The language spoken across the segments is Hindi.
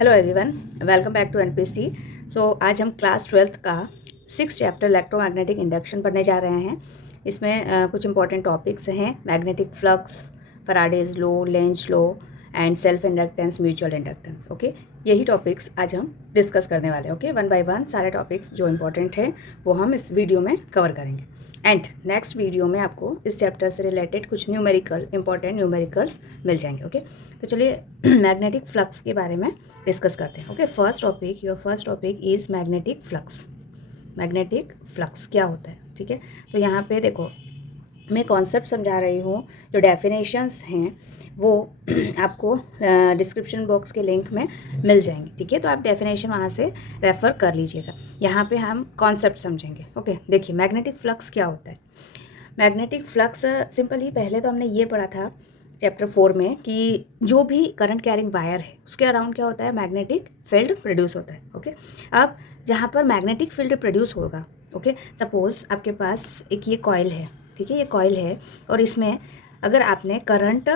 Hello everyone, welcome back to NPC. आज हम क्लास 12th का 6 चैप्टर इलेक्ट्रोमैग्नेटिक इंडक्शन पढ़ने जा रहे हैं। इसमें कुछ इंपॉर्टेंट टॉपिक्स हैं: magnetic flux, Faraday's law, Lenz law and self inductance, mutual inductance. Okay, यही टॉपिक्स आज हम डिस्कस करने वाले हैं। ओके, वन बाय वन सारे टॉपिक्स जो इंपॉर्टेंट हैं वो हम इस वीडियो में कवर करेंगे। एंड नेक्स्ट वीडियो में आपको इस चैप्टर से रिलेटेड कुछ इंपॉर्टेंट न्यूमेरिकल्स मिल जाएंगे। ओके, तो चलिए मैग्नेटिक फ्लक्स के बारे में डिस्कस करते हैं। Okay, your first topic is magnetic flux. Magnetic flux क्या होता है? ठीक है, तो यहाँ पे देखो, मैं कॉन्सेप्ट समझा रही हूँ। जो डेफिनेशंस हैं वो आपको डिस्क्रिप्शन बॉक्स के लिंक में मिल जाएंगे। ठीक है, तो आप डेफिनेशन वहाँ से रेफ़र कर लीजिएगा। यहाँ पे हम कॉन्सेप्ट समझेंगे। ओके, देखिए मैग्नेटिक फ्लक्स क्या होता है। मैग्नेटिक फ्लक्स सिंपली पहले तो हमने ये पढ़ा था चैप्टर 4 में कि जो भी करंट कैरिंग वायर है उसके अराउंड क्या होता है, मैग्नेटिक फील्ड प्रोड्यूस होता है। ओके, अब जहाँ पर मैग्नेटिक फील्ड प्रोड्यूस होगा, ओके, सपोज आपके पास एक ये कॉइल है। ठीक है, ये कॉइल है और इसमें अगर आपने करंट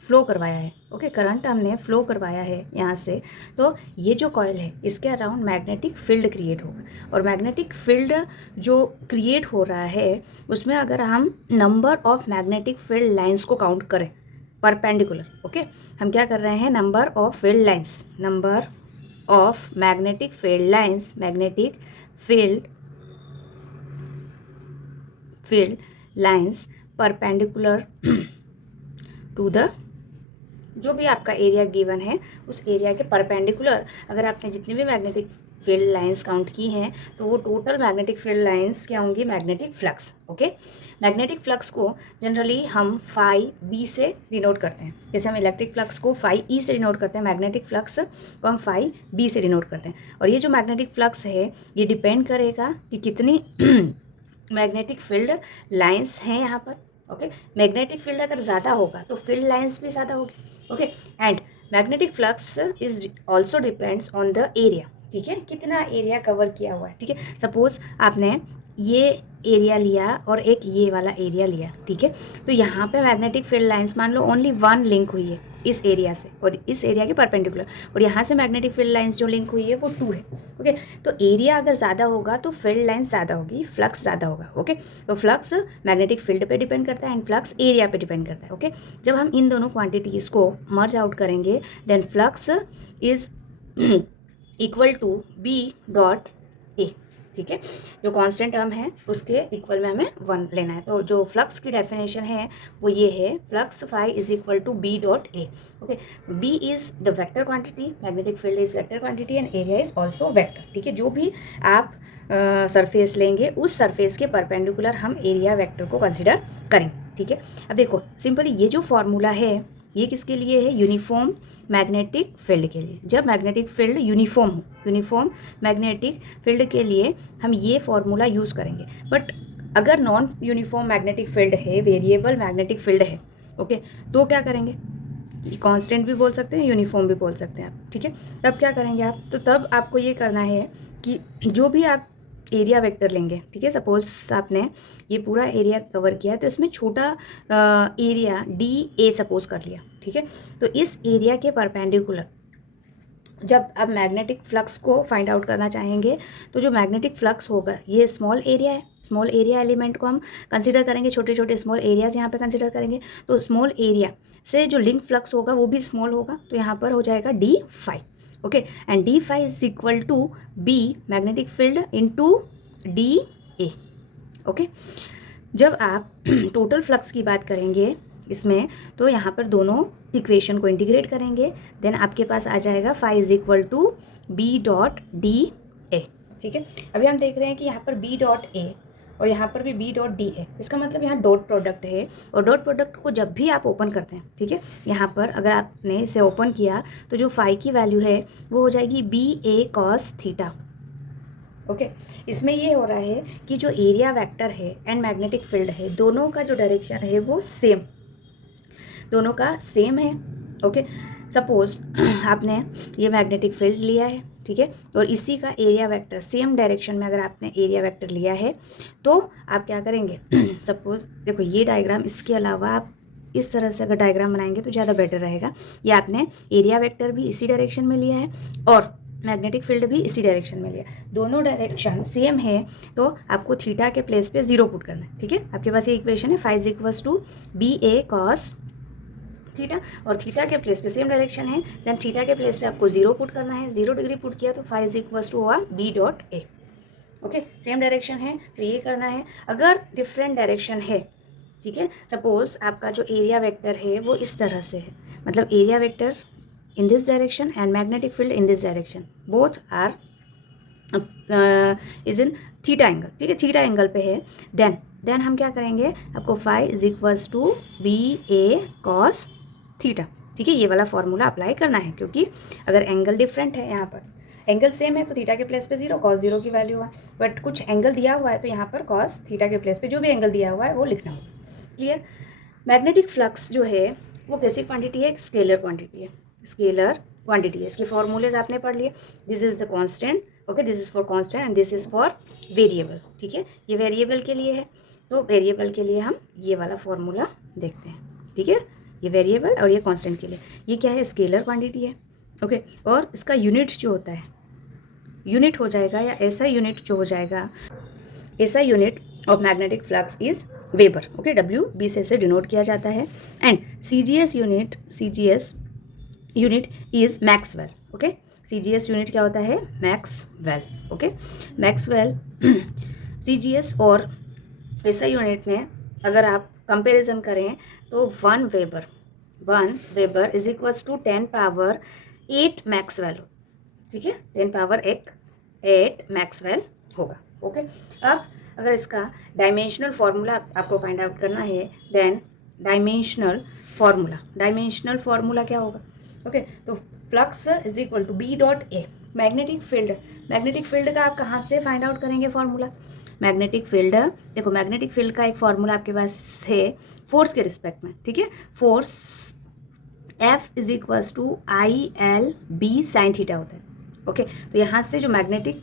फ्लो करवाया है, ओके, करंट हमने फ्लो करवाया है यहाँ से, तो ये जो कॉइल है इसके अराउंड मैग्नेटिक फील्ड क्रिएट होगा। और मैग्नेटिक फील्ड जो क्रिएट हो रहा है उसमें अगर हम number of magnetic field lines को काउंट करें परपेंडिकुलर, ओके, हम क्या कर रहे हैं, number of field lines, number of magnetic field lines, magnetic field lines perpendicular to the, जो भी आपका एरिया गिवन है उस एरिया के परपेंडिकुलर अगर आपने जितनी भी मैग्नेटिक फील्ड लाइंस काउंट की हैं तो वो टोटल मैग्नेटिक फील्ड लाइंस क्या होंगी, magnetic flux. Okay, magnetic flux को जनरली हम फाई बी से डिनोट करते हैं। जैसे हम इलेक्ट्रिक फ्लक्स को फाई ई से डिनोट करते हैं, मैग्नेटिक फ्लक्स को हम फाई बी से डिनोट करते हैं। और ये जो मैग्नेटिक फ्लक्स है ये डिपेंड करेगा कि कितनी मैग्नेटिक फील्ड लाइंस हैं यहाँ पर। ओके, मैग्नेटिक फील्ड अगर ज़्यादा होगा तो फील्ड लाइंस भी ज़्यादा होगी। Okay, and magnetic flux is also depends on the area. ठीक है, कितना एरिया कवर किया हुआ है। ठीक है, सपोज आपने ये एरिया लिया और एक ये वाला एरिया लिया। ठीक है, तो यहाँ पे मैग्नेटिक फील्ड लाइंस मान लो ओनली वन लिंक हुई है इस एरिया से और इस एरिया के परपेंडिकुलर, और यहाँ से मैग्नेटिक फील्ड लाइंस जो लिंक हुई है वो 2 है। ओके, तो एरिया अगर ज़्यादा होगा तो फील्ड लाइंस ज़्यादा होगी, फ्लक्स ज़्यादा होगा। ओके, तो फ्लक्स मैग्नेटिक फील्ड पे डिपेंड करता है एंड फ्लक्स एरिया पे डिपेंड करता है। ओके, जब हम इन दोनों क्वांटिटीज़ को मर्ज आउट करेंगे then flux is equal to B dot A. ठीक है, जो कांस्टेंट टर्म है उसके इक्वल में हमें 1 लेना है। तो जो फ्लक्स की डेफिनेशन है वो ये है, flux phi is equal to B dot A. Okay, B is the vector quantity, magnetic field is vector quantity and area is also vector. ठीक है, जो भी आप सरफेस लेंगे उस सरफेस के परपेंडिकुलर हम एरिया वेक्टर को कंसिडर करेंगे। ठीक है, अब देखो सिंपली ये जो फॉर्मूला है ये किसके लिए है, यूनिफॉर्म मैग्नेटिक फील्ड के लिए। जब मैग्नेटिक फील्ड यूनिफॉर्म हो, यूनिफॉर्म मैग्नेटिक फील्ड के लिए हम ये फॉर्मूला यूज़ करेंगे। बट अगर नॉन यूनिफॉर्म मैग्नेटिक फील्ड है, वेरिएबल मैग्नेटिक फील्ड है, ओके, तो क्या करेंगे, कांस्टेंट भी बोल सकते हैं, यूनिफॉर्म भी बोल सकते हैं आप। ठीक है, तब क्या करेंगे आप, तो तब आपको ये करना है कि जो भी आप एरिया वेक्टर लेंगे, ठीक है, सपोज आपने ये पूरा एरिया कवर किया है तो इसमें छोटा एरिया डी ए सपोज कर लिया। ठीक है, तो इस एरिया के परपेंडिकुलर जब आप मैग्नेटिक फ्लक्स को फाइंड आउट करना चाहेंगे तो जो मैग्नेटिक फ्लक्स होगा ये स्मॉल एरिया है, स्मॉल एरिया एलिमेंट को हम कंसिडर करेंगे, छोटे छोटे स्मॉल एरियाज यहाँ पे कंसिडर करेंगे। तो स्मॉल एरिया से जो लिंक फ्लक्स होगा वो भी स्मॉल होगा, तो यहाँ पर हो जाएगा d phi. Okay, and d phi is equal to B magnetic field into d A. Okay, जब आप टोटल फ्लक्स की बात करेंगे इसमें तो यहाँ पर दोनों इक्वेशन को इंटीग्रेट करेंगे, देन आपके पास आ जाएगा phi is equal to B dot d A. ठीक है, अभी हम देख रहे हैं कि यहाँ पर बी डॉट ए और यहाँ पर भी बी डॉट डी ए, इसका मतलब यहाँ डॉट प्रोडक्ट है। और डॉट प्रोडक्ट को जब भी आप ओपन करते हैं, ठीक है, यहाँ पर अगर आपने इसे ओपन किया तो जो फाई की वैल्यू है वो हो जाएगी B A cos theta. Okay, इसमें ये हो रहा है कि जो एरिया वेक्टर है एंड मैग्नेटिक फील्ड है दोनों का जो डायरेक्शन है वो सेम, दोनों का सेम है। ओके, सपोज आपने ये मैग्नेटिक फील्ड लिया है, ठीक है, और इसी का एरिया वेक्टर सेम डायरेक्शन में अगर आपने एरिया वेक्टर लिया है तो आप क्या करेंगे सपोज देखो ये डायग्राम, इसके अलावा आप इस तरह से अगर डायग्राम बनाएंगे तो ज़्यादा बेटर रहेगा। ये आपने एरिया वेक्टर भी इसी डायरेक्शन में लिया है और मैग्नेटिक फील्ड भी इसी डायरेक्शन में लिया, दोनों डायरेक्शन सेम है, तो आपको थीटा के प्लेस पे 0 पुट करना है। ठीक है, आपके पास ये इक्वेशन है, phi is equals to B A cos theta, और थीटा के प्लेस पे सेम डायरेक्शन है, देन थीटा के प्लेस पे आपको 0 पुट करना है। 0 डिग्री पुट किया तो फाई इज इक्वल्स टू हुआ B dot A. Okay, same direction है तो ये करना है। अगर डिफरेंट डायरेक्शन है, ठीक है, सपोज आपका जो एरिया वेक्टर है वो इस तरह से है, मतलब area vector in this direction and magnetic field in this direction, both are is in theta angle, ठीक है, थीटा एंगल पे है, देन हम क्या करेंगे, आपको phi is equals to B A cos theta, ठीक है, ये वाला फॉर्मूला अप्लाई करना है, क्योंकि अगर एंगल डिफरेंट है, यहाँ पर एंगल सेम है तो थीटा के प्लेस पे 0 कॉस 0 की वैल्यू है, बट कुछ एंगल दिया हुआ है तो यहाँ पर कॉस थीटा के प्लेस पे जो भी एंगल दिया हुआ है वो लिखना होगा। क्लियर। मैग्नेटिक फ्लक्स जो है वो कैसी क्वांटिटी है, स्केलर क्वांटिटी है, स्केलर क्वांटिटी है। इसके फॉर्मूलेज आपने पढ़ लिए, this is the constant, okay, this is for constant and this is for variable, ठीक है, ये वेरिएबल के लिए है, तो वेरिएबल के लिए हम ये वाला फॉर्मूला देखते हैं, ठीक है, ये वेरिएबल और ये कांस्टेंट के लिए, ये क्या है, स्केलर क्वांटिटी है, ओके, और इसका यूनिट जो होता है, यूनिट हो जाएगा या ऐसा यूनिट जो हो जाएगा, ऐसा unit of magnetic flux is weber, okay, W B से इसे डिनोट किया जाता है, and CGS unit is maxwell, okay, CGS unit क्या होता है, मैक्सवेल, ओके, मैक्सवेल सीजीएस और ऐसा यूनिट में अगर आप कंपैरिजन करें तो 1 weber is equals to 10 power 8 maxwell, ठीक है, 10 पावर 8 मैक्सवेल होगा, ओके। अब अगर इसका डायमेंशनल फार्मूला आपको फाइंड आउट करना है, देन डायमेंशनल फार्मूला क्या होगा, ओके, तो flux is equal to B dot A, magnetic field का आप कहाँ से फाइंड आउट करेंगे फार्मूला, मैग्नेटिक फील्ड, देखो मैग्नेटिक फील्ड का एक फार्मूला आपके पास है फोर्स के रिस्पेक्ट में, ठीक है, force F is equals to I L B sine theta होता है, ओके, तो यहाँ से जो मैग्नेटिक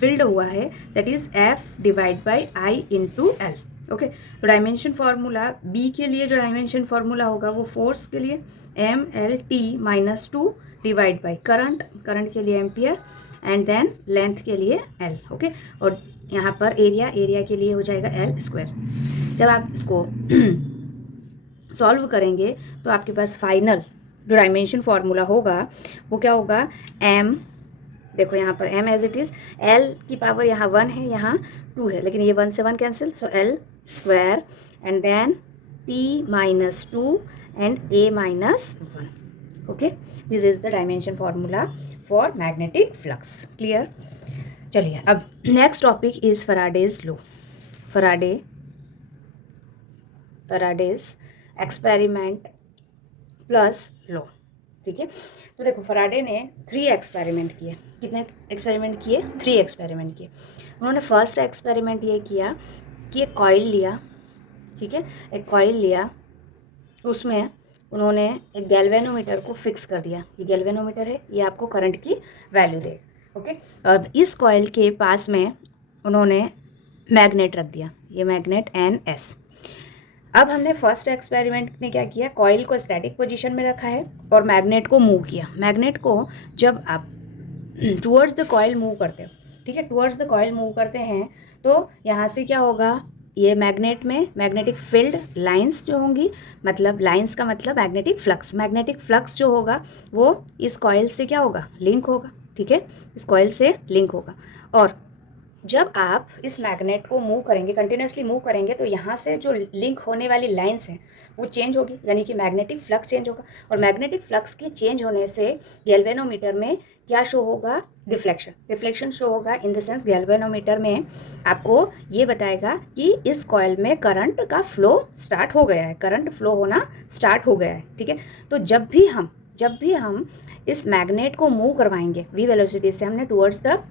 फील्ड हुआ है that is F divide by I into L, okay, तो डायमेंशन फार्मूला B के लिए जो डायमेंशन फार्मूला होगा वो फोर्स के लिए MLT minus 2 divide by current के लिए एम्पियर एंड देन लेंथ के लिए L, ओके, और यहाँ पर एरिया के लिए हो जाएगा L स्क्वायर। जब आप इसको सॉल्व करेंगे तो आपके पास फाइनल जो डायमेंशन फार्मूला होगा वो क्या होगा, M, देखो यहाँ पर M as it is, L की पावर यहाँ 1 है, यहाँ 2 है, लेकिन ये 1 से 1 cancel, so L square and then T minus 2 and A minus 1, okay, this is the dimension formula for magnetic flux. Clear. चलिए अब next topic is Faraday's law, Faraday's experiment plus law, ठीक है। तो देखो फैराडे ने 3 एक्सपेरिमेंट किए, कितने एक्सपेरिमेंट किए, 3 एक्सपेरिमेंट किए। उन्होंने फर्स्ट एक्सपेरिमेंट ये किया कि एक कॉइल लिया, ठीक है, एक कॉइल लिया, उसमें उन्होंने एक गैल्वेनोमीटर को फिक्स कर दिया, ये गैल्वेनोमीटर है, ये आपको करंट की वैल्यू देगा, ओके, और इस कॉइल के पास में उन्होंने मैग्नेट रख दिया, ये मैग्नेट NS। अब हमने फर्स्ट एक्सपेरिमेंट में क्या किया, कॉइल को स्टैटिक पोजीशन में रखा है और मैग्नेट को मूव किया। मैग्नेट को जब आप टुवर्ड्स द कॉइल मूव करते हो, ठीक है, टुवर्ड्स द कॉइल मूव करते हैं तो यहाँ से क्या होगा, ये मैग्नेट में मैग्नेटिक फील्ड लाइंस जो होंगी, मतलब लाइंस का मतलब मैग्नेटिक फ्लक्स जो होगा वो इस कॉइल से क्या होगा, लिंक होगा, ठीक है, इस कॉइल से लिंक होगा। और जब आप इस मैग्नेट को मूव करेंगे, कंटिन्यूसली मूव करेंगे, तो यहाँ से जो लिंक होने वाली लाइंस हैं वो चेंज होगी, यानी कि मैग्नेटिक फ्लक्स चेंज होगा, और मैग्नेटिक फ्लक्स के चेंज होने से गैल्वेनोमीटर में क्या शो होगा, रिफ्लेक्शन शो होगा। इन द सेंस गैल्वेनोमीटर में आपको ये बताएगा कि इस कॉइल में करंट का फ्लो स्टार्ट हो गया है, करंट फ्लो होना स्टार्ट हो गया है, ठीक है। तो जब भी हम इस मैग्नेट को मूव करवाएंगे, v वेलोसिटी से हमने टुवर्ड्स द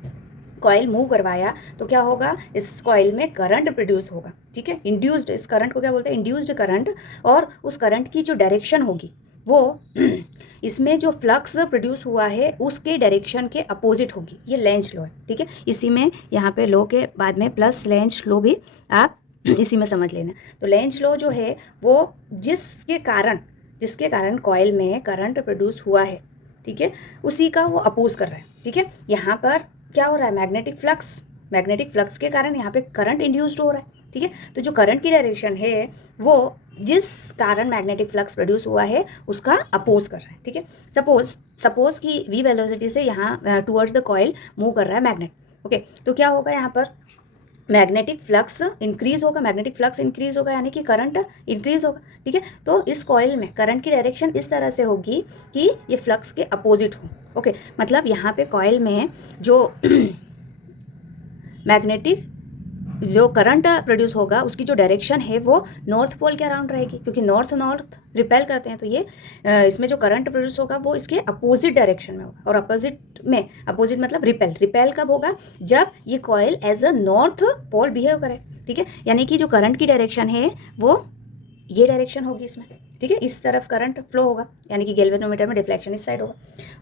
कॉइल मूव करवाया, तो क्या होगा, इस कॉइल में करंट प्रोड्यूस होगा, ठीक है, इंड्यूस्ड, इस करंट को क्या बोलते हैं, इंड्यूस्ड करंट, और उस करंट की जो डायरेक्शन होगी वो इसमें जो फ्लक्स प्रोड्यूस हुआ है उसके डायरेक्शन के अपोजिट होगी। ये लेंज लॉ है, ठीक है, इसी में यहाँ पे लॉ के बाद में प्लस लेंज लॉ भी आप इसी में समझ लेना। तो लेंज लॉ जो है वो जिसके कारण कॉइल में करंट प्रोड्यूस हुआ है, ठीक है, उसी का वो अपोज कर रहा है, ठीक है। यहाँ पर क्या हो रहा है, मैग्नेटिक फ्लक्स के कारण यहाँ पे करंट इंड्यूस्ड हो रहा है, ठीक है। तो जो करंट की डायरेक्शन है वो जिस कारण मैग्नेटिक फ्लक्स प्रोड्यूस हुआ है उसका अपोज कर रहा है, ठीक है। सपोज कि v वेलोसिटी से यहाँ टुवर्ड्स द कॉइल मूव कर रहा है मैग्नेट, ओके। तो क्या होगा, यहाँ पर मैग्नेटिक फ्लक्स इंक्रीज होगा यानी कि करंट इंक्रीज होगा, ठीक है। तो इस कॉइल में करंट की डायरेक्शन इस तरह से होगी कि ये फ्लक्स के अपोजिट हो, ओके। मतलब यहाँ पे कॉइल में जो मैग्नेटिक जो करंट प्रोड्यूस होगा उसकी जो डायरेक्शन है वो नॉर्थ पोल के अराउंड रहेगी, क्योंकि नॉर्थ रिपेल करते हैं। तो ये इसमें जो करंट प्रोड्यूस होगा वो इसके अपोजिट डायरेक्शन में होगा। और अपोजिट मतलब रिपेल कब होगा, जब ये coil as a north pole behave करे, ठीक है। यानी कि जो करंट की डायरेक्शन है वो ये डायरेक्शन होगी इसमें, ठीक है। इस तरफ करंट फ्लो होगा, यानी कि गैल्वेनोमीटर में डिफ्लेक्शन इस साइड होगा।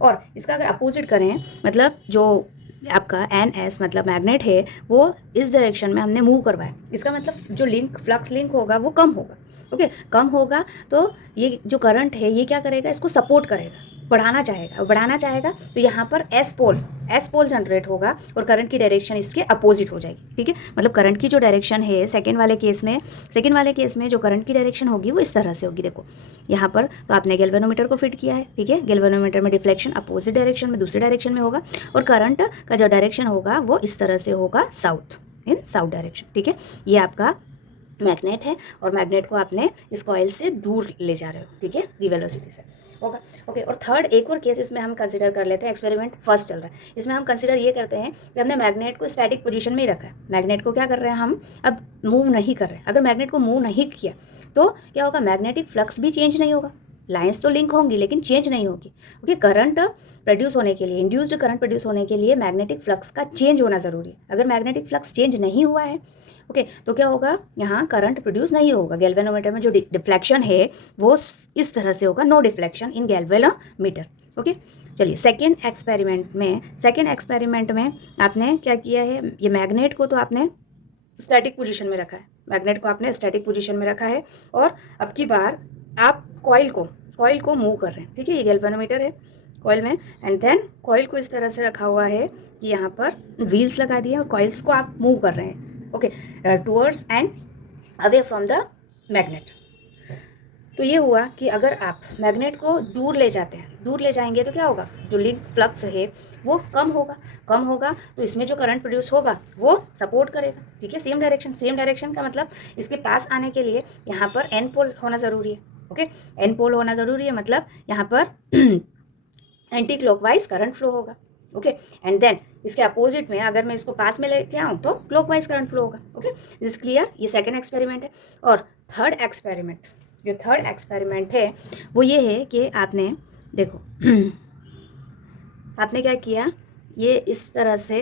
और इसका अगर अपोजिट करें, मतलब जो आपका NS मतलब मैग्नेट है वो इस डायरेक्शन में हमने मूव करवाया, इसका मतलब जो फ्लक्स लिंक होगा वो कम होगा, ओके। कम होगा तो ये जो करंट है ये क्या करेगा, इसको सपोर्ट करेगा, बढ़ाना चाहेगा। तो यहाँ पर एस पोल जनरेट होगा और करंट की डायरेक्शन इसके अपोजिट हो जाएगी, ठीक है। मतलब करंट की जो डायरेक्शन है सेकेंड वाले केस में जो करंट की डायरेक्शन होगी वो इस तरह से होगी। देखो यहाँ पर तो आपने गैल्वेनोमीटर को फिट किया है, ठीक है। गैल्वेनोमीटर में डिफ्लेक्शन अपोजिट डायरेक्शन में, दूसरे डायरेक्शन में होगा, और करंट का जो डायरेक्शन होगा वो इस तरह से होगा, साउथ डायरेक्शन, ठीक है। ये आपका मैग्नेट है और मैग्नेट को आपने इस कॉइल से दूर ले जा रहे हो, ठीक है, v वेलोसिटी से होगा, ओके। और थर्ड एक और केस इसमें हम कंसीडर कर लेते हैं। एक्सपेरिमेंट फर्स्ट चल रहा है, इसमें हम कंसीडर ये करते हैं कि हमने मैग्नेट को स्टैटिक पोजीशन में ही रखा है। मैग्नेट को क्या कर रहे हैं हम, अब मूव नहीं कर रहे हैं। अगर मैग्नेट को मूव नहीं किया तो क्या होगा, मैग्नेटिक फ्लक्स भी चेंज नहीं होगा, लाइंस तो लिंक होंगी लेकिन चेंज नहीं होगी, ओके। करंट प्रोड्यूस होने के लिए, इंड्यूस्ड करंट प्रोड्यूस होने के लिए मैग्नेटिक फ्लक्स का चेंज होना ज़रूरी है। अगर मैग्नेटिक फ्लक्स चेंज नहीं हुआ है, ओके, तो क्या होगा, यहाँ करंट प्रोड्यूस नहीं होगा। गैल्वेनोमीटर में जो डिफ्लेक्शन है वो इस तरह से होगा, no deflection in galvanometer, okay. चलिए सेकेंड एक्सपेरिमेंट में आपने क्या किया है, ये मैग्नेट को तो आपने स्टैटिक पोजीशन में रखा है, और अब की बार आप कॉइल को मूव कर रहे हैं, ठीक है। ये गैल्वेनोमीटर है कॉइल में, एंड देन कॉइल को इस तरह से रखा हुआ है कि यहाँ पर व्हील्स लगा दिए और कॉइल्स को आप मूव कर रहे हैं, okay, towards and away from the magnet. तो ये हुआ कि अगर आप मैग्नेट को दूर ले जाएंगे तो क्या होगा, जो लिंक फ्लक्स है वो कम होगा, तो इसमें जो करंट प्रोड्यूस होगा वो सपोर्ट करेगा, ठीक है। सेम डायरेक्शन का मतलब इसके पास आने के लिए यहाँ पर एन पोल होना ज़रूरी है, ओके। एन पोल होना ज़रूरी है, मतलब यहाँ पर एंटी क्लॉकवाइज करंट फ्लो होगा, ओके। एंड देन इसके अपोजिट में अगर मैं इसको पास में लेके आऊँ तो क्लॉकवाइज करंट फ्लो होगा, ओके। This clear. ये सेकंड एक्सपेरिमेंट है। और थर्ड एक्सपेरिमेंट है वो ये है कि आपने देखो आपने क्या किया, ये इस तरह से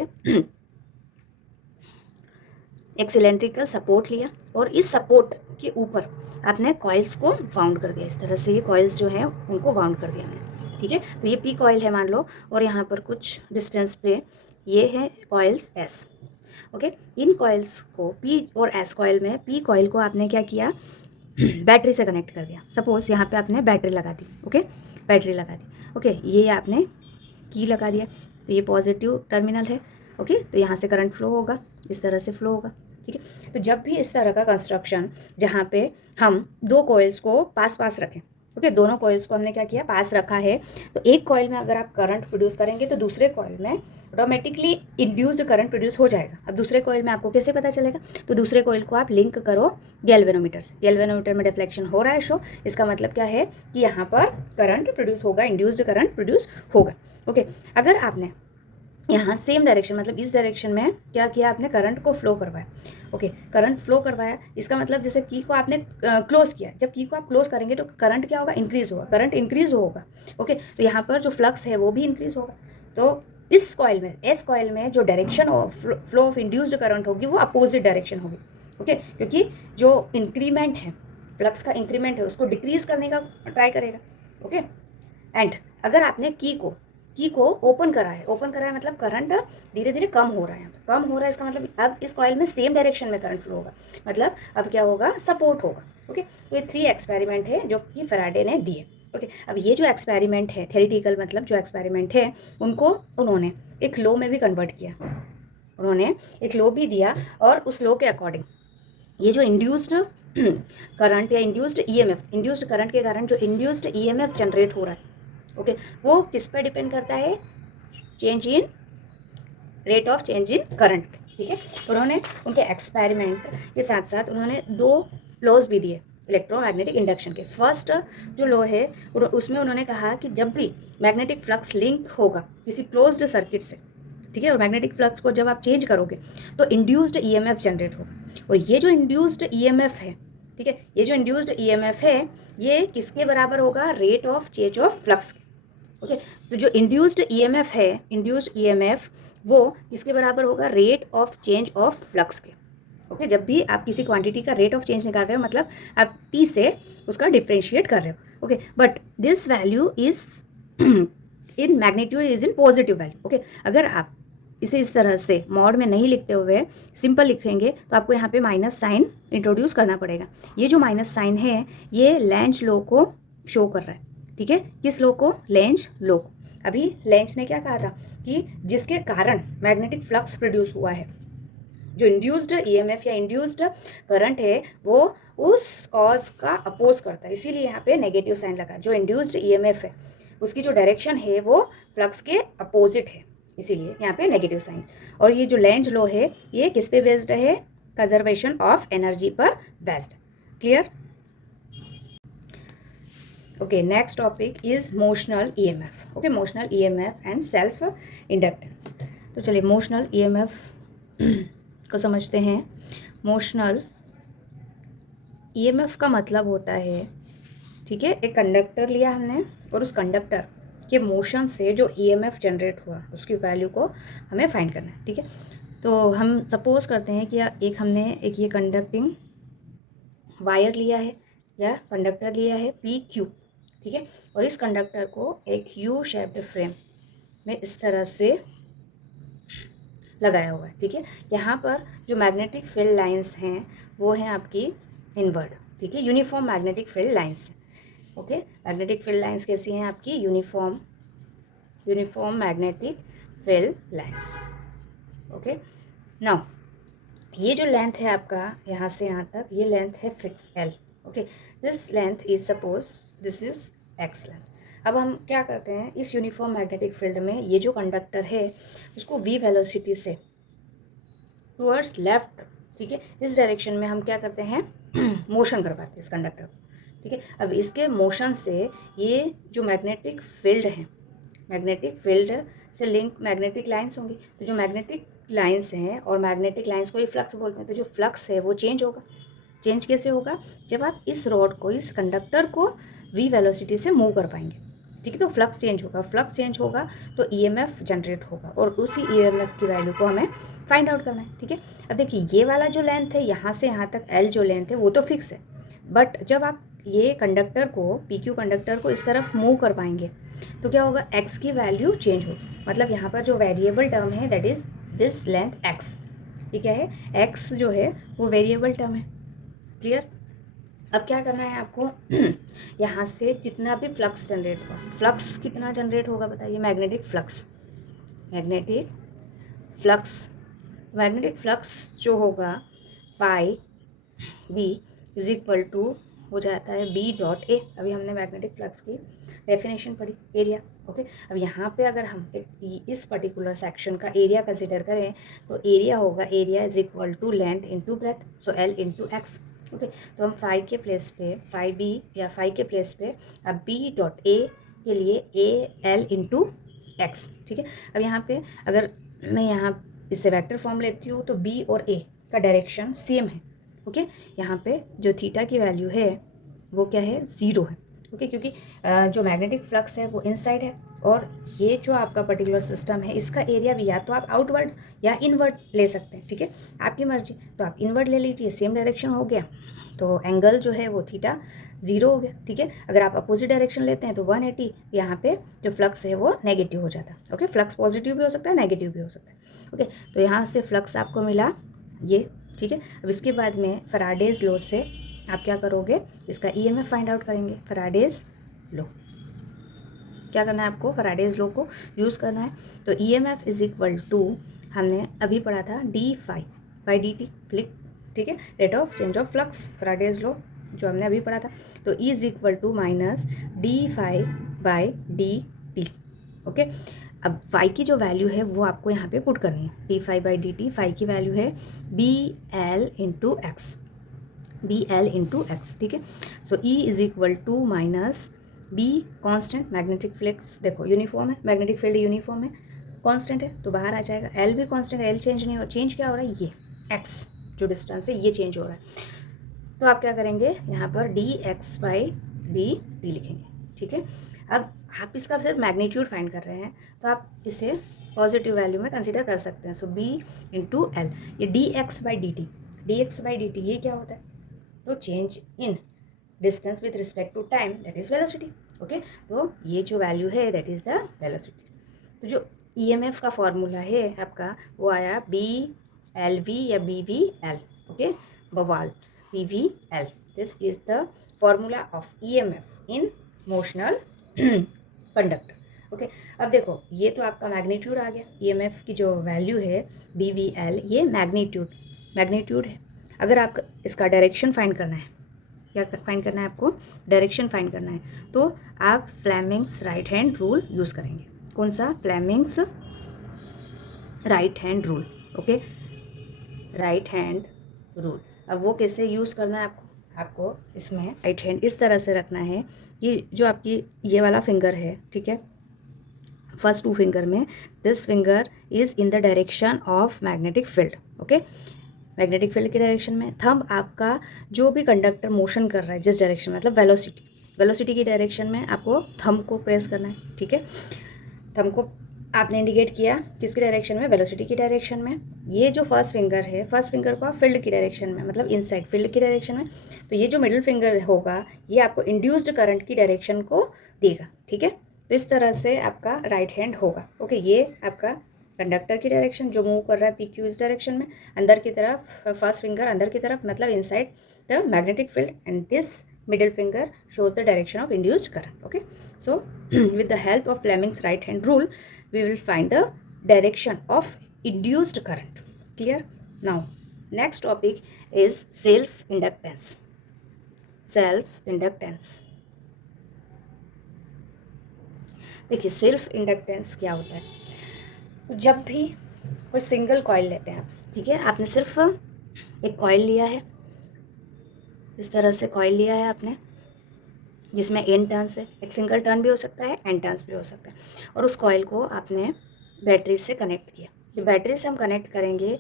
एक सिलेंड्रिकल सपोर्ट लिया और इस सपोर्ट के ऊपर आपने कॉइल्स को वाउंड कर दिया। इस तरह से ये कॉइल्स जो है उनको वाउंड कर दिया हमने, ठीक है। तो ये पी कॉइल है मान लो, और यहाँ पर कुछ डिस्टेंस पे ये है कॉइल्स एस, ओके। इन कॉइल्स को पी और एस कॉइल में, पी कॉइल को आपने क्या किया, बैटरी से कनेक्ट कर दिया। सपोज यहाँ पे आपने बैटरी लगा दी, ओके। ये आपने की लगा दिया, तो ये पॉजिटिव टर्मिनल है, ओके। तो यहाँ से करंट फ्लो होगा, इस तरह से फ्लो होगा, ठीक है। तो जब भी इस तरह का कंस्ट्रक्शन जहाँ पे हम दो कॉइल्स को पास रखें, ओके, दोनों कॉइल्स को हमने क्या किया, पास रखा है, तो एक कॉइल में अगर आप करंट प्रोड्यूस करेंगे तो दूसरे कॉइल में ऑटोमेटिकली इंड्यूस्ड करंट प्रोड्यूस हो जाएगा। अब दूसरे कॉइल में आपको कैसे पता चलेगा, तो दूसरे कॉइल को आप लिंक करो गैल्वेनोमीटर से। गैल्वेनोमीटर में डिफ्लेक्शन हो रहा है शो, इसका मतलब क्या है कि यहाँ पर करंट प्रोड्यूस होगा, इंड्यूस्ड करंट प्रोड्यूस होगा, ओके। अगर आपने यहाँ सेम डायरेक्शन मतलब इस डायरेक्शन में क्या किया, आपने करंट को फ्लो करवाया, ओके। करंट फ्लो करवाया, इसका मतलब जैसे की को आपने क्लोज किया, जब की को आप क्लोज करेंगे तो करंट क्या होगा, करंट इंक्रीज होगा, ओके। तो यहाँ पर जो फ्लक्स है वो भी इंक्रीज होगा। तो इस कॉइल में, एस कॉइल में जो direction flow of induced current होगी वो अपोजिट डायरेक्शन होगी, ओके। क्योंकि जो इंक्रीमेंट है, फ्लक्स का इंक्रीमेंट है, उसको डिक्रीज करने का ट्राई करेगा, ओके। एंड अगर आपने की को की को ओपन करा है। ओपन करा है मतलब करंट धीरे धीरे कम हो रहा है। कम हो रहा है इसका मतलब अब इस कॉइल में सेम डायरेक्शन में करंट फ्लो होगा, मतलब अब क्या होगा, सपोर्ट होगा। ओके, तो ये 3 एक्सपेरिमेंट है जो कि फैराडे ने दिए। ओके, अब ये जो एक्सपेरिमेंट है थ्योरेटिकल, मतलब जो एक्सपेरिमेंट है उनको उन्होंने एक लॉ में भी कन्वर्ट किया। उन्होंने एक लॉ भी दिया और उस लॉ के अकॉर्डिंग ये जो इंड्यूस्ड करंट या इंड्यूस्ड ईएमएफ, इंड्यूस्ड करंट के कारण जो इंड्यूस्ड ईएमएफ जनरेट हो रहा है, ओके, वो किस पे डिपेंड करता है, change in rate of change in current. ठीक है, उन्होंने उनके एक्सपेरिमेंट के साथ साथ उन्होंने 2 लॉज भी दिए इलेक्ट्रोमैग्नेटिक इंडक्शन के। फर्स्ट जो लॉ है उसमें उन्होंने कहा कि जब भी मैग्नेटिक फ्लक्स लिंक होगा किसी क्लोज्ड सर्किट से, ठीक है, और मैग्नेटिक फ्लक्स को जब आप चेंज करोगे तो इंड्यूस्ड ईएमएफ जनरेट होगा। और ये जो इंड्यूस्ड ईएमएफ है, ठीक है, ये जो इंड्यूस्ड ईएमएफ है ये किसके बराबर होगा, rate of change of flux के। ओके, तो जो इंड्यूस्ड ईएमएफ है, इंड्यूस्ड ईएमएफ वो किसके बराबर होगा, rate of change of flux के। ओके, जब भी आप किसी क्वांटिटी का रेट ऑफ चेंज निकाल रहे हो मतलब आप टी से उसका डिफ्रेंशिएट कर रहे हो। Okay, but this value is in magnitude is in positive value. Okay, अगर आप इसे इस तरह से मॉड में नहीं लिखते हुए सिंपल लिखेंगे तो आपको यहाँ पे माइनस साइन इंट्रोड्यूस करना पड़ेगा। ये जो माइनस साइन है ये लेंज लॉ को शो कर रहा है। ठीक है, किस लॉ को, लेंज लॉ को। अभी लेंज ने क्या कहा था कि जिसके कारण मैग्नेटिक फ्लक्स प्रोड्यूस हुआ है, जो इंड्यूस्ड ईएमएफ या इंड्यूस्ड करंट है वो उस कॉज का अपोज करता है, इसीलिए यहाँ पे नेगेटिव साइन लगा। जो इंड्यूस्ड ईएमएफ है उसकी जो डायरेक्शन है वो फ्लक्स के अपोजिट है, इसीलिए यहाँ पे नेगेटिव साइन। और ये जो लेंज लॉ है ये किस पे बेस्ड है, कंजर्वेशन ऑफ एनर्जी पर based. Clear? Okay, next topic is motional EMF. Okay, motional EMF and self inductance. तो चलिए मोशनल ईएमएफ को समझते हैं। मोशनल ईएमएफ का मतलब होता है, ठीक है, एक कंडक्टर लिया हमने और उस कंडक्टर के मोशन से जो ईएमएफ जनरेट हुआ उसकी वैल्यू को हमें फाइंड करना है। ठीक है, तो हम सपोज करते हैं कि हमने एक ये कंडक्टिंग वायर लिया है या कंडक्टर लिया है PQ, ठीक है, और इस कंडक्टर को एक यू शेप्ड फ्रेम में इस तरह से लगाया हुआ है। ठीक है, यहाँ पर जो मैग्नेटिक फील्ड लाइंस हैं वो हैं आपकी इनवर्ड, ठीक है, uniform magnetic field lines. Okay, magnetic field lines कैसी हैं आपकी, uniform magnetic field lines. Okay, now ये जो लेंथ है आपका यहाँ से यहाँ तक, ये लेंथ है fix L। Okay, this length is suppose this is X length. अब हम क्या करते हैं, इस यूनिफॉर्म मैग्नेटिक फील्ड में ये जो कंडक्टर है उसको v वेलोसिटी से टूवर्ड्स लेफ्ट, ठीक है, इस डायरेक्शन में हम क्या करते हैं मोशन करवाते हैं इस कंडक्टर को। ठीक है, अब इसके मोशन से ये जो मैग्नेटिक फील्ड है, मैग्नेटिक फील्ड से लिंक मैग्नेटिक लाइंस होंगी, तो जो मैग्नेटिक लाइंस हैं और मैग्नेटिक लाइंस को ही फ्लक्स बोलते हैं, तो जो फ्लक्स है वो चेंज होगा। चेंज कैसे होगा, जब आप इस रॉड को, इस कंडक्टर को v वेलोसिटी से मूव कर पाएंगे। ठीक है, तो फ्लक्स चेंज होगा, फ्लक्स चेंज होगा तो ईएमएफ जनरेट होगा और उसी ईएमएफ की वैल्यू को हमें फाइंड आउट करना है। ठीक है, अब देखिए ये वाला जो लेंथ है यहाँ से यहाँ तक L जो लेंथ है वो तो फिक्स है, बट जब आप ये कंडक्टर को, PQ कंडक्टर को इस तरफ मूव कर पाएंगे तो क्या होगा, X की वैल्यू चेंज होगी। मतलब यहाँ पर जो वेरिएबल टर्म है that is this length X। ये क्या है, X जो है वो वेरिएबल टर्म है। क्लियर? अब क्या करना है आपको यहाँ से जितना भी फ्लक्स जनरेट होगा, फ्लक्स कितना जनरेट होगा बताइए, मैग्नेटिक फ्लक्स, मैग्नेटिक फ्लक्स जो होगा phi B is equal to हो जाता है B डॉट A। अभी हमने मैग्नेटिक फ्लक्स की डेफिनेशन पढ़ी, एरिया। ओके, अब यहाँ पे अगर हम इस पर्टिकुलर सेक्शन का एरिया कंसिडर करें तो एरिया होगा, area is equal to length into breadth, so L into x. Okay, तो हम फाई के प्लेस पे, फाई B या फाई के प्लेस पे अब B डॉट A के लिए AL इंटू एक्स। ठीक है, अब यहाँ पे अगर मैं यहाँ इससे वेक्टर फॉर्म लेती हूँ तो B और A का डायरेक्शन सेम है। ओके, यहाँ पे जो थीटा की वैल्यू है वो क्या है, 0 है। ओके, क्योंकि जो मैग्नेटिक फ्लक्स है वो इनसाइड है और ये जो आपका पर्टिकुलर सिस्टम है इसका एरिया भी या तो आप आउटवर्ड या इनवर्ड ले सकते हैं। ठीक है, आपकी मर्जी, तो आप इनवर्ड ले लीजिए, सेम डायरेक्शन हो गया। तो एंगल जो है वो थीटा 0 हो गया, ठीक है। अगर आप अपोजिट डायरेक्शन लेते हैं तो 180, यहाँ पे जो फ्लक्स है वो नेगेटिव हो जाता है, ओके। फ्लक्स पॉजिटिव भी हो सकता है, नेगेटिव भी हो सकता है, ओके। तो यहाँ से फ्लक्स आपको मिला ये, ठीक है। अब इसके बाद में फैराडेज लॉ से आप क्या करोगे, इसका ईएमएफ फाइंड आउट करेंगे। फैराडेज लॉ क्या करना है आपको, फैराडेज लॉ को यूज़ करना है। तो ईएमएफ इज इक्वल टू, हमने अभी पढ़ा था d phi by d t, ठीक है, rate of change of flux, Faraday's law जो हमने अभी पढ़ा था। तो E is equal to minus d phi by d t, okay. अब फाई की जो वैल्यू है वो आपको यहाँ पे पुट करनी है, d phi by d t, phi की वैल्यू है B L into x, B L into x, ठीक है। So E is equal to minus B constant, magnetic flux देखो यूनिफॉर्म है, मैग्नेटिक फील्ड यूनिफॉर्म है, कांस्टेंट है तो बाहर आ जाएगा। एल भी कांस्टेंट है, एल चेंज नहीं हो, चेंज क्या हो रहा है, ये एक्स जो डिस्टेंस है ये चेंज हो रहा है। तो आप क्या करेंगे, यहाँ पर D x by d T लिखेंगे, ठीक है। अब आप इसका सिर्फ मैग्नीट्यूड फाइंड कर रहे हैं तो आप इसे पॉजिटिव वैल्यू में कंसीडर कर सकते हैं। सो बी इंटू एल, ये d x by d t, d x by d t ये क्या होता है, तो change in distance with respect to time, that is velocity, okay. तो ये जो वैल्यू है दैट इज़ द वेलोसिटी। तो जो ईएमएफ का फॉर्मूला है आपका वो आया बी एल वी या बी वी एल, ओके, बवाल, B V L, this is the formula of EMF in motional conductor, okay. अब देखो ये तो आपका मैग्नीट्यूड आ गया, ईएमएफ की जो वैल्यू है बी वी एल ये मैग्नीट्यूड है। अगर आप इसका डायरेक्शन फाइंड करना है, क्या फाइंड करना है आपको, डायरेक्शन फाइंड करना है, तो आप Fleming's right hand rule use करेंगे। कौन सा, Fleming's right hand rule, okay, right hand rule. अब वो कैसे यूज़ करना है आपको इसमें राइट हैंड इस तरह से रखना है, ये जो आपकी ये वाला फिंगर है, ठीक है, फर्स्ट 2 फिंगर में this finger is in the direction of magnetic field, okay, magnetic field के डायरेक्शन में। थंब आपका जो भी कंडक्टर मोशन कर रहा है जिस डायरेक्शन में, मतलब वेलोसिटी की डायरेक्शन में आपको थंब को प्रेस करना है, ठीक है। थंब को आपने इंडिकेट किया किसकी डायरेक्शन में, वेलोसिटी की डायरेक्शन में। ये जो फर्स्ट फिंगर है, फर्स्ट फिंगर को आप फील्ड की डायरेक्शन में, मतलब इनसाइड फील्ड की डायरेक्शन में। तो ये जो मिडिल फिंगर होगा ये आपको इंड्यूस्ड करंट की डायरेक्शन को देगा, ठीक है। तो इस तरह से आपका राइट हैंड होगा, ओके। ये आपका कंडक्टर की डायरेक्शन जो मूव कर रहा है पी क्यू इस डायरेक्शन में, अंदर की तरफ, फर्स्ट फिंगर अंदर की तरफ, मतलब inside the magnetic field, and this middle finger shows the direction of induced current, okay. So with the help of Fleming's right hand rule we will find the direction of induced current, clear? Now next topic is self inductance देखिए सेल्फ इंडक्टेंस क्या होता है, तो जब भी कोई सिंगल कॉइल लेते हैं आप, ठीक है, आपने सिर्फ एक कॉइल लिया है, इस तरह से कॉइल लिया है आपने जिसमें एन टर्न्स है, एक सिंगल टर्न भी हो सकता है, एन टर्न्स भी हो सकता है, और उस कॉइल को आपने बैटरी से कनेक्ट किया। जब बैटरी से हम कनेक्ट करेंगे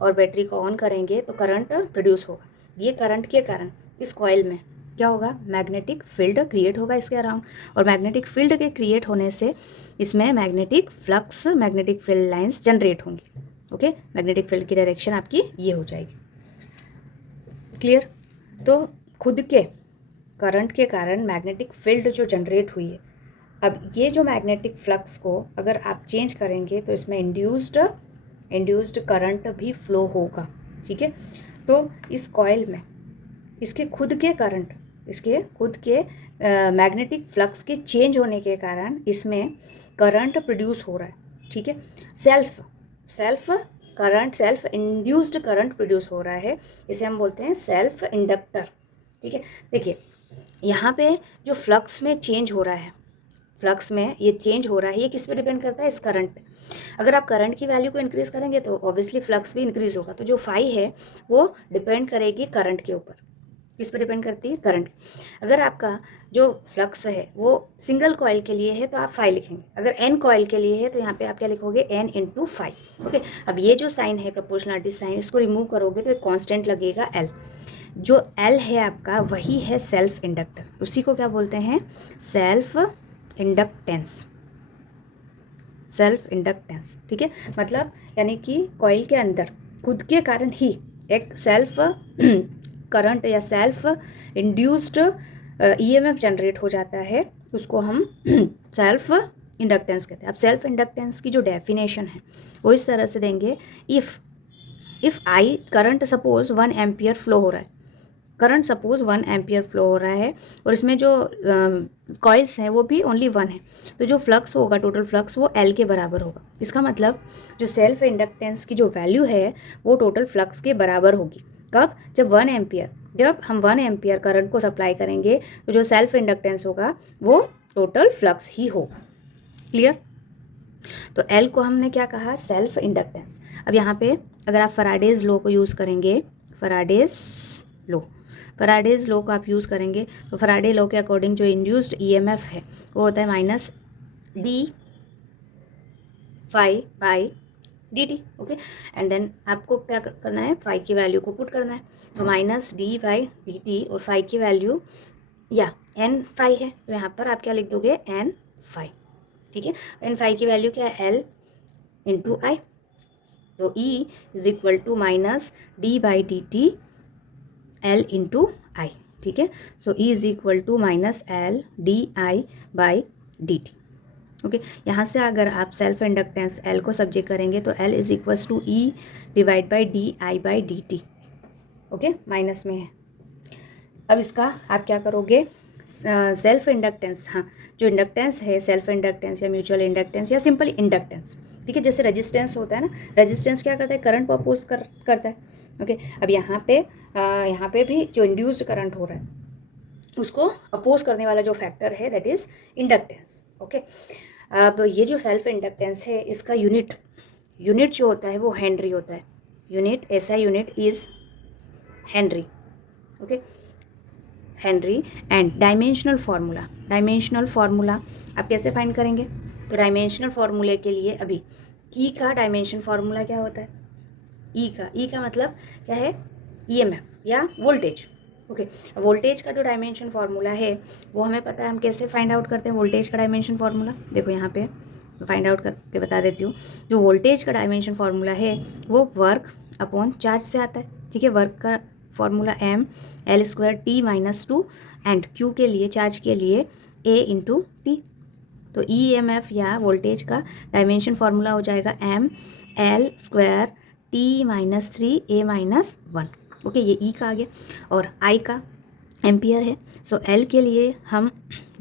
और बैटरी को ऑन करेंगे तो करंट प्रोड्यूस होगा। ये करंट के कारण इस कॉइल में क्या होगा, मैग्नेटिक फील्ड क्रिएट होगा इसके अराउंड, और मैग्नेटिक फील्ड के क्रिएट होने से इसमें magnetic flux, magnetic field lines generate होंगी, ओके। मैग्नेटिक फील्ड की डायरेक्शन आपकी ये हो जाएगी, क्लियर? तो खुद के करंट के कारण मैग्नेटिक फील्ड जो जनरेट हुई है, अब ये जो मैग्नेटिक फ्लक्स को अगर आप चेंज करेंगे तो इसमें इंड्यूस्ड करंट भी फ्लो होगा, ठीक है। तो इस कॉइल में इसके खुद के करंट, इसके खुद के मैग्नेटिक फ्लक्स के चेंज होने के कारण इसमें करंट प्रोड्यूस हो रहा है, ठीक है। सेल्फ इंड्यूस्ड करंट प्रोड्यूस हो रहा है, इसे हम बोलते हैं सेल्फ इंडक्टर, ठीक है। देखिए यहाँ पे जो फ्लक्स में चेंज हो रहा है, फ्लक्स में ये चेंज हो रहा है, ये किस पे डिपेंड करता है, इस करंट पे। अगर आप करंट की वैल्यू को इंक्रीज़ करेंगे तो ऑब्वियसली फ्लक्स भी इंक्रीज़ होगा। तो जो फाई है वो डिपेंड करेगी करंट के ऊपर, किस पे डिपेंड करती है, करंट। अगर आपका जो फ्लक्स है वो सिंगल कॉइल के लिए है तो आप फाई लिखेंगे, अगर एन कॉइल के लिए है तो यहाँ पे आप क्या लिखोगे, एन इंटू फाई, ओके। अब ये जो साइन है प्रोपोर्शनलिटी साइन, इसको रिमूव करोगे तो एक कांस्टेंट लगेगा एल। जो एल है आपका वही है सेल्फ इंडक्टर, उसी को क्या बोलते हैं, सेल्फ इंडक्टेंस, ठीक है। मतलब यानी कि कॉइल के अंदर खुद के कारण ही एक सेल्फ करंट या सेल्फ इंड्यूस्ड ईएमएफ जनरेट हो जाता है उसको हम सेल्फ इंडक्टेंस कहते हैं। अब सेल्फ इंडक्टेंस की जो डेफिनेशन है वो इस तरह से देंगे, if I current suppose 1 ampere flow हो रहा है, करंट सपोज 1 एम्पियर फ्लो हो रहा है और इसमें जो कॉइल्स हैं वो भी ओनली 1 है, तो जो फ्लक्स होगा टोटल फ्लक्स वो L के बराबर होगा। इसका मतलब जो सेल्फ इंडक्टेंस की जो वैल्यू है वो टोटल फ्लक्स के बराबर होगी। कब? जब हम 1 एम्पियर करंट को सप्लाई करेंगे तो जो सेल्फ इंडक्टेंस होगा वो टोटल फ्लक्स ही होगा। क्लियर? तो L को हमने क्या कहा? Self inductance. अब यहाँ पे अगर आप फैराडेज लॉ को यूज़ करेंगे, फैराडेज लॉ को आप यूज़ करेंगे तो फैराडे लॉ के अकॉर्डिंग जो इंड्यूस्ड ईएमएफ है वो होता है minus d phi by d t. Okay, and then आपको क्या करना है? फाई की वैल्यू को पुट करना है। So minus d by d t और फाई की वैल्यू या एन फाई है तो यहाँ पर आप क्या लिख दोगे? N phi. ठीक है, एन फाई की वैल्यू क्या है? L into I. तो E is equal to minus d by d t L into I. ठीक है, so E is equal to minus L d I by d t. Okay, यहाँ से अगर आप सेल्फ इंडक्टेंस एल को सब्जेक्ट करेंगे तो L is equals to E divide by d I by d t. Okay, minus में है। अब इसका आप क्या करोगे? सेल्फ इंडक्टेंस, हाँ, जो इंडक्टेंस है सेल्फ इंडक्टेंस या म्यूचुअल इंडक्टेंस या सिंपल इंडक्टेंस, ठीक है, जैसे रेजिस्टेंस होता है ना, रेजिस्टेंस क्या करता है? करंट को अपोज करता है। ओके, अब यहाँ पे भी जो इंड्यूस्ड करंट हो रहा है उसको अपोज करने वाला जो फैक्टर है दैट इज इंडक्टेंस। ओके, अब ये जो सेल्फ इंडक्टेंस है इसका यूनिट जो होता है वो हेनरी होता है। यूनिट, ऐसा unit is Henry. Okay, Henry. And dimensional formula आप कैसे फाइंड करेंगे? तो डायमेंशनल फार्मूले के लिए अभी ई का डायमेंशन फार्मूला क्या होता है? ई का मतलब क्या है? ईएमएफ या वोल्टेज। ओके, वोल्टेज का जो डायमेंशन फार्मूला है वो हमें पता है। हम कैसे फाइंड आउट करते हैं वोल्टेज का डायमेंशन फार्मूला? देखो यहाँ पे फाइंड आउट करके बता देती हूँ। जो वोल्टेज का डायमेंशन फार्मूला है वो वर्क अपॉन चार्ज से आता है। ठीक है, वर्क का formula M L square T minus two and Q के लिए, चार्ज के लिए, ए इंटू टी। तो ई एम एफ या वोल्टेज का डायमेंशन फार्मूला हो जाएगा M L square T minus three A minus one. Okay, ये ई का आ गया। और आई का एम्पियर है, सो एल के लिए हम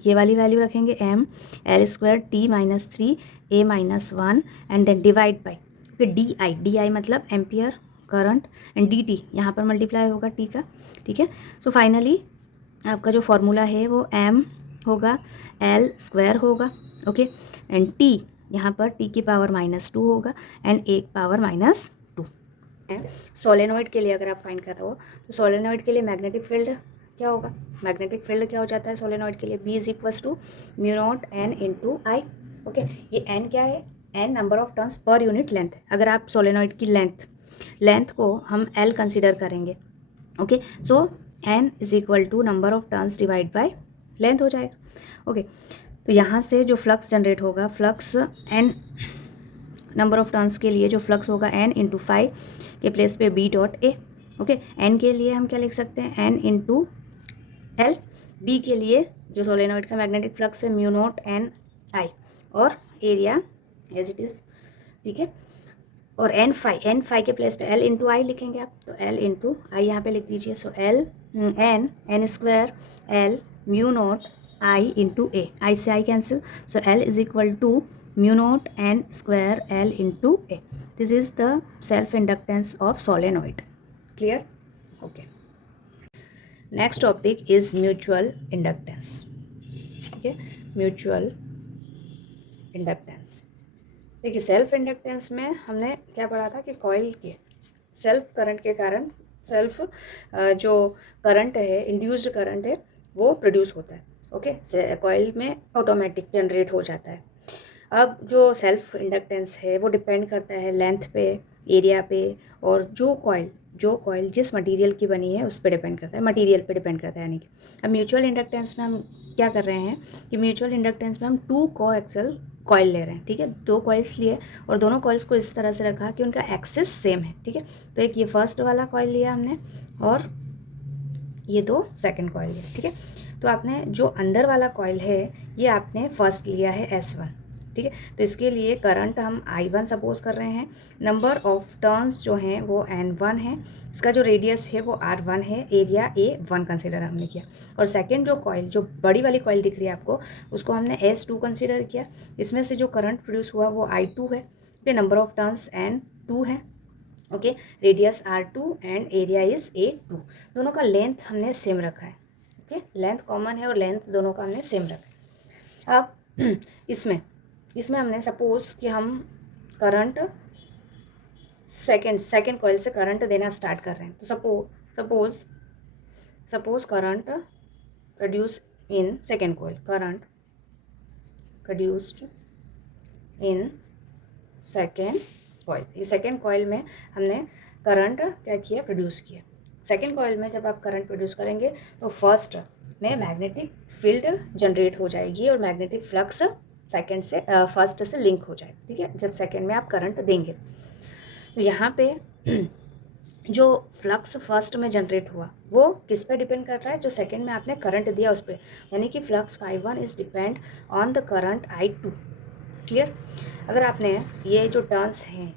ये वाली वैल्यू रखेंगे M L square T minus three A minus one and then divide by, okay, d I मतलब ampere current and d T यहाँ पर मल्टीप्लाई होगा टी का। ठीक है, सो फाइनली आपका जो फॉर्मूला है वो एम होगा, एल स्क्वायर होगा, ओके, एंड टी यहाँ पर टी की पावर माइनस टू होगा एंड एक पावर माइनस टू। सोलेनॉइड के लिए अगर आप फाइंड कर रहे हो तो सोलेनॉइड के लिए मैग्नेटिक फील्ड क्या होगा? मैग्नेटिक फील्ड क्या हो जाता है सोलेनॉइड के लिए? B is equals to mu not n into I. Okay, ये एन क्या है? N number of turns per unit length है। अगर आप सोलेनॉइड की लेंथ को हम एल कंसिडर करेंगे, okay, so n is equal to number of turns divide by length हो जाएगा। ओके, तो यहाँ से जो फ्लक्स जनरेट होगा, flux n number of turns के लिए जो फ्लक्स होगा एन इंटू फाइव के प्लेस पे B dot A. Okay, n के लिए हम क्या लिख सकते हैं? N into L. बी के लिए जो सोलेनॉइड का मैग्नेटिक फ्लक्स है म्यू नॉट एन आई और एरिया एज इट इज़। ठीक है, और एन फाइव के प्लेस पे एल इंटू आई लिखेंगे आप, तो एल इंटू आई यहाँ पे लिख दीजिए। So L N square L mu naught I into A, I से I cancel, so L is equal to mu not N square L into A. This is the self inductance of solenoid. Clear? Okay, next topic is mutual inductance. ठीक है, म्यूचुअल इंडक्टेंस। देखिए, सेल्फ इंडक्टेंस में हमने क्या पढ़ा था कि कॉइल के सेल्फ करंट के कारण सेल्फ जो करंट है, इंड्यूस्ड करंट है, वो प्रोड्यूस होता है। ओके, कॉइल में ऑटोमेटिक जनरेट हो जाता है। अब जो सेल्फ इंडक्टेंस है वो डिपेंड करता है लेंथ पे, एरिया पे, और जो कॉइल जिस मटेरियल की बनी है उस पर डिपेंड करता है, मटेरियल पे डिपेंड करता है। यानी कि अब म्यूचुअल इंडक्टेंस में हम क्या कर रहे हैं कि म्यूचुअल इंडक्टेंस में हम टू कोएक्सियल कॉइल ले रहे हैं। ठीक है, दो कॉइल्स लिए और दोनों कॉइल्स को इस तरह से रखा कि उनका एक्सिस सेम है। ठीक है, तो एक ये फर्स्ट वाला कॉइल लिया हमने और ये दो सेकंड कॉइल है, ठीक है। तो आपने जो अंदर वाला कॉइल है ये आपने फर्स्ट लिया है S1, ठीक है। तो इसके लिए करंट हम I1 सपोज कर रहे हैं, नंबर ऑफ टर्न्स जो हैं वो N1 है, इसका जो रेडियस है वो R1 है, एरिया A1 कंसिडर हमने किया। और सेकंड जो कॉइल, जो बड़ी वाली कॉइल दिख रही है आपको, उसको हमने S2 कंसिडर किया। इसमें से जो करंट प्रोड्यूस हुआ वो I2 है, okay. Number of turns N2 है, okay. Radius R2 and area is A2। दोनों का लेंथ हमने सेम रखा है, ओके। लेंथ कॉमन है और लेंथ दोनों का हमने सेम रखा है। अब इसमें हमने सपोज कि हम करंट सेकंड कॉइल से करंट देना स्टार्ट कर रहे हैं। तो suppose current produce in second coil, current produced in second coil. ये सेकंड कॉइल में हमने करंट क्या किया, प्रोड्यूस किया। सेकंड कॉइल में जब आप करंट प्रोड्यूस करेंगे तो फर्स्ट में मैग्नेटिक फील्ड जनरेट हो जाएगी और मैग्नेटिक फ्लक्स सेकंड से फर्स्ट से लिंक हो जाएगी, ठीक है, जब सेकंड में आप करंट देंगे। तो यहाँ पे जो फ्लक्स फर्स्ट में जनरेट हुआ वो किस पे डिपेंड कर रहा है, जो सेकंड में आपने करंट दिया उस पर, यानी कि flux ∅1 is depend on the current I2। Clear. अगर आपने ये जो टर्न्स हैं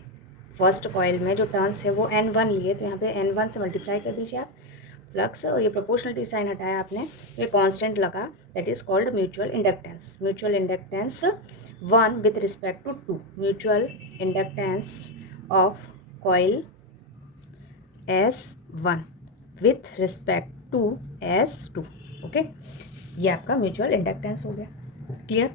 फर्स्ट कॉइल में, जो टर्न्स है वो N1 लिए, तो यहाँ पे N1 से मल्टीप्लाई कर दीजिए आप फ्लक्स, और ये प्रोपोर्शनलिटी साइन हटाया आपने, ये कांस्टेंट लगा, that is called mutual inductance. Mutual inductance 1 with respect to 2, mutual inductance of coil S1 with respect to S2, okay. ये आपका म्यूचुअल इंडक्टेंस हो गया। क्लियर।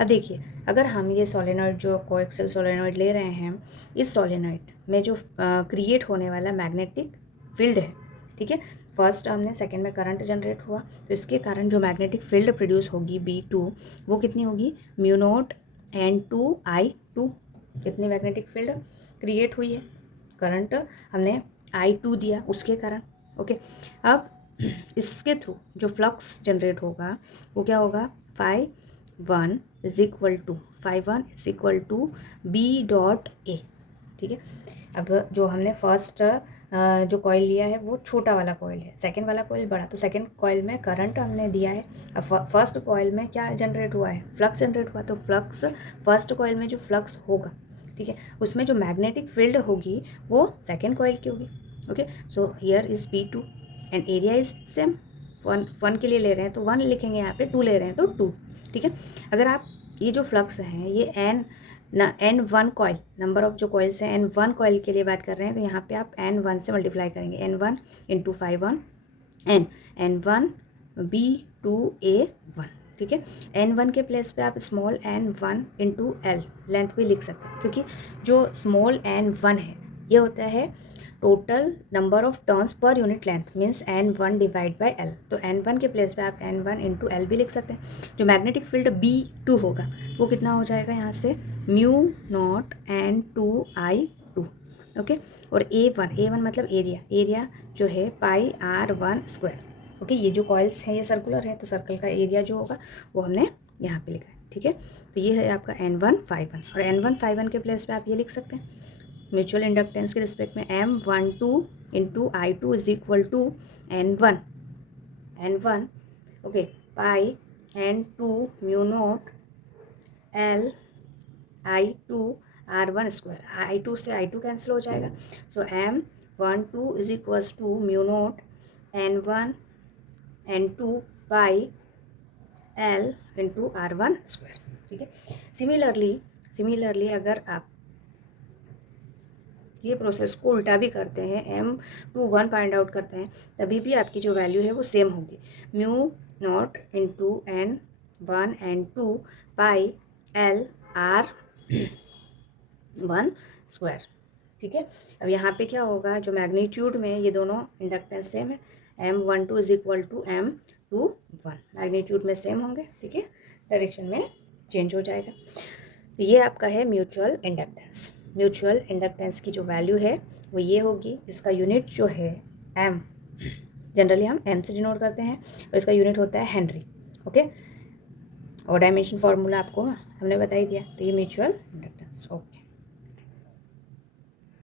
अब देखिए, अगर हम ये सोलेनॉइड जो कोएक्सियल सोलेनॉइड ले रहे हैं, इस सोलेनॉइड में जो क्रिएट होने वाला मैग्नेटिक फील्ड है, ठीक है, फर्स्ट हमने सेकंड में करंट जनरेट हुआ, तो इसके कारण जो मैग्नेटिक फील्ड प्रोड्यूस होगी B2, वो कितनी होगी, म्यू नॉट N2I2। कितनी मैग्नेटिक फील्ड क्रिएट हुई है, करंट हमने I2 दिया उसके कारण, ओके। अब इसके थ्रू जो फ्लक्स जनरेट होगा वो क्या होगा, ∅1 इज इक्वल टू B.A, ठीक है। अब जो हमने फर्स्ट जो कॉइल लिया है वो छोटा वाला कॉइल है, सेकंड वाला कॉइल बड़ा, तो सेकंड कॉइल में करंट हमने दिया है। अब फर्स्ट कॉइल में क्या जनरेट हुआ है, फ्लक्स जनरेट हुआ, तो फ्लक्स फर्स्ट कॉइल में जो फ्लक्स होगा, ठीक है, उसमें जो मैग्नेटिक फील्ड होगी वो सेकंड कॉइल की होगी, okay. So here is B2 and area is same, one के लिए ले रहे हैं तो 1 लिखेंगे, यहाँ पे 2 ले रहे हैं तो 2, ठीक है। अगर आप ये जो फ्लक्स हैं ये N1 कॉइल, नंबर ऑफ जो कॉइल्स हैं N1 कॉइल के लिए बात कर रहे हैं, तो यहाँ पे आप N1 से मल्टीप्लाई करेंगे, N1 इंटू ∅1 N1 B2A1, ठीक है। N1 के प्लेस पे आप small n1 into L length भी लिख सकते हैं, क्योंकि जो स्मॉल n1 है ये होता है total number of turns per unit length, means N1 divide by L। तो N1 के प्लेस पे आप N1 इंटू L भी लिख सकते हैं। जो मैग्नेटिक फील्ड B2 होगा वो कितना हो जाएगा यहाँ से, म्यू नॉट N2I2, ओके। और A1 मतलब एरिया जो है πr1², ओके। ये जो कॉइल्स हैं ये सर्कुलर है, तो सर्कल का एरिया जो होगा वो हमने यहाँ पे लिखा है, ठीक है। तो ये है आपका N1 ∅1, और N1 ∅1 के प्लेस पे आप ये लिख सकते हैं म्यूचुअल इंडक्टेंस के रिस्पेक्ट में M12 into I2 is equal to N1, okay, pi N2 mu not L I2 R1², I2 से I2 कैंसिल हो जाएगा, so M12 is equals to mu not N1 N2 pi L into R1², ठीक है। सिमिलरली अगर आप ये प्रोसेस को उल्टा भी करते हैं, M21 फाइंड आउट करते हैं, तभी भी आपकी जो वैल्यू है वो सेम होगी, mu naught into N1 N2 pi L R1², ठीक है। अब यहाँ पे क्या होगा, जो मैग्नीट्यूड में ये दोनों इंडक्टेंस सेम है, M12 is equal to M21, magnitude में सेम होंगे, ठीक है, डायरेक्शन में चेंज हो जाएगा। तो ये आपका है म्यूचुअल इंडक्टेंस। म्यूचुअल इंडक्टेंस की जो वैल्यू है वो ये होगी, इसका यूनिट जो है M, जनरली हम M से डिनोट करते हैं, और इसका यूनिट होता है हेनरी, ओके। और डायमेंशन फार्मूला आपको हमने बता ही दिया, तो ये म्यूचुअल इंडक्टेंस, ओके।